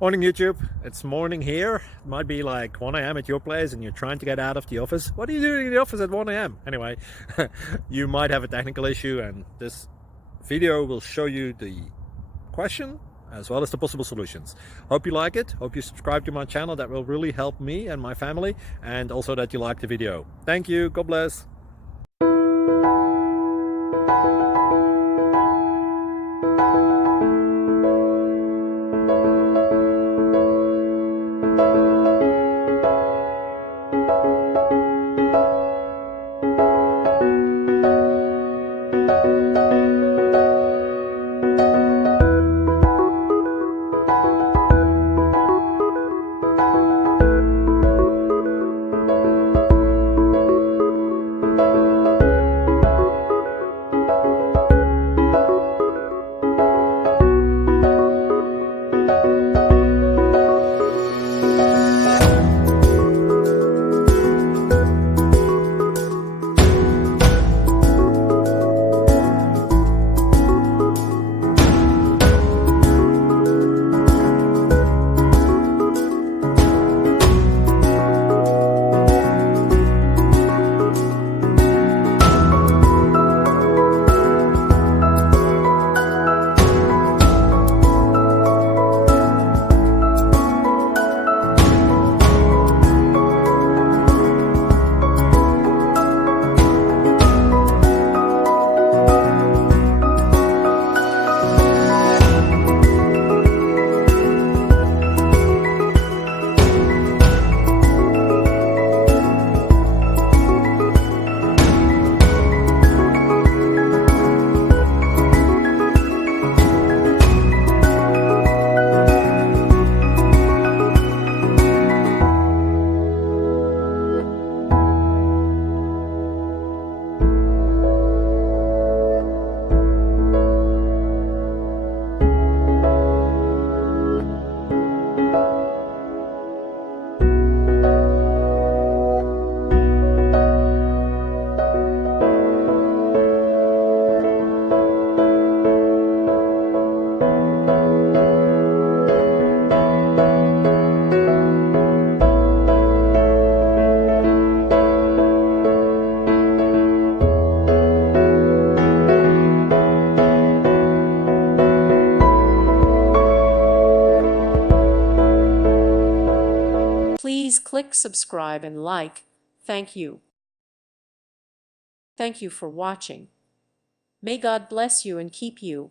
Morning YouTube, it's morning here. It might be like 1 a.m. at your place and you're trying to get out of the office. What are you doing in the office at 1 a.m.? Anyway, you might have a technical issue and this video will show you the question as well as the possible solutions. Hope you like it, hope you subscribe to my channel. That will really help me and my family, and also that you like the video. Thank you, God bless. Please click subscribe and like. Thank you. Thank you for watching. May God bless you and keep you.